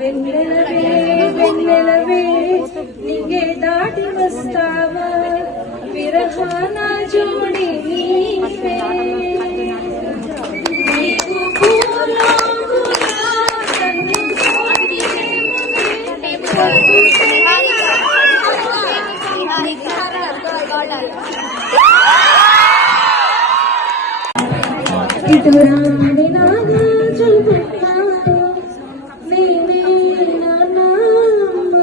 వెన్నెలవే వెన్నెలవే నింగే దాటి వస్తావా విరహాన జోడి నీవే నీకు పూలో తన్ను ఇటు రాని నాగా చూపుతా నేనే నాన్నమ్మ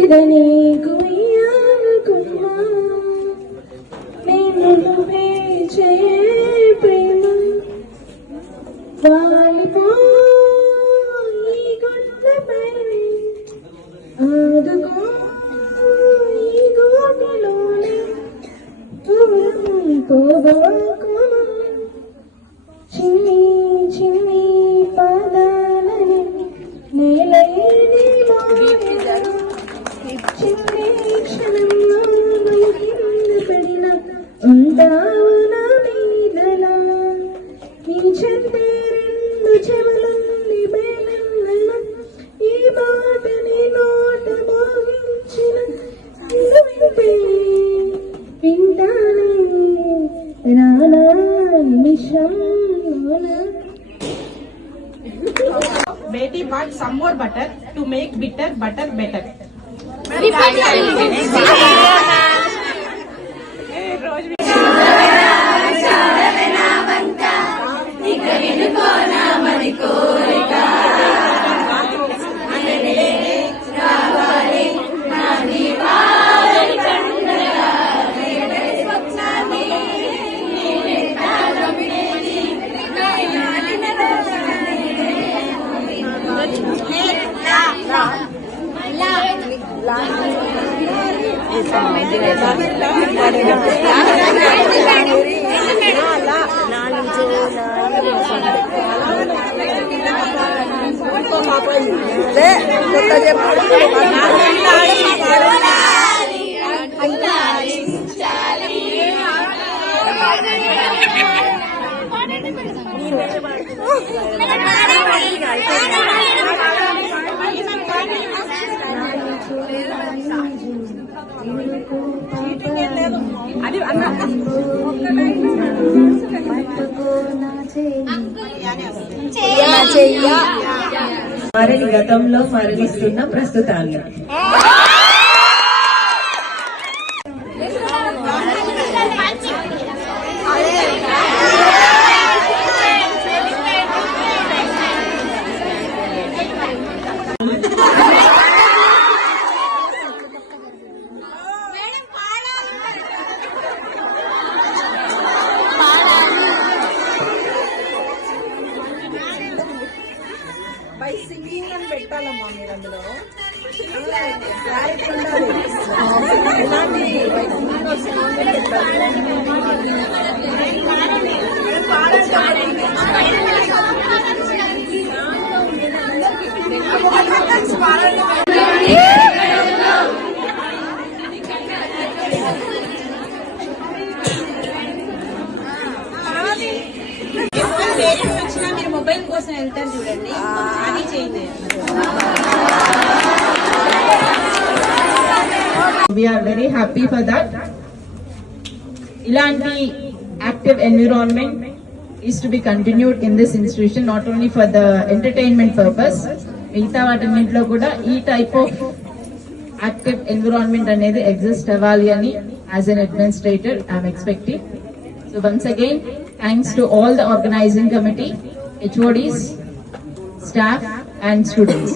ఇది నీకు ఇయ్యాలకున్నా నేను నువ్వే చేయే ప్రేమ వాలిపో ఈ గుండెపై ఆదుకో ఈ గోటిలోనే పోవాకు చిన్ని చిన్ని పాదాలని నేలైని చిన్ని క్షణంలో కింద పడిన ఉంటావు నా మీదలా నీ చెందే రెండు చెవులుంది బేలన్న ఈ మాటని నోట మోగించిన వింటానే రానా నిమిషం Beti bought some more butter to make bitter butter better. వారిని గతంలో మరణిస్తున్న ప్రస్తుతాన్ని బై సింగింగ్ అని పెట్టాలమ్మా మీరు అందులో వచ్చినా మీరు మొబైల్ కోసం వెళ్తారు చూడండి అది చేయండి. We are very happy for that. Ilanti active environment is to be continued in this institution, not only for the entertainment purpose. మిగతా వాటిలో కూడా ఈ టైప్ ఆఫ్ యాక్టివ్ ఎన్విరాన్మెంట్ అనేది ఎగ్జిస్ట్ అవ్వాలి అని as an administrator I'm expecting. So once again thanks to all the organizing committee, HODs, staff and students.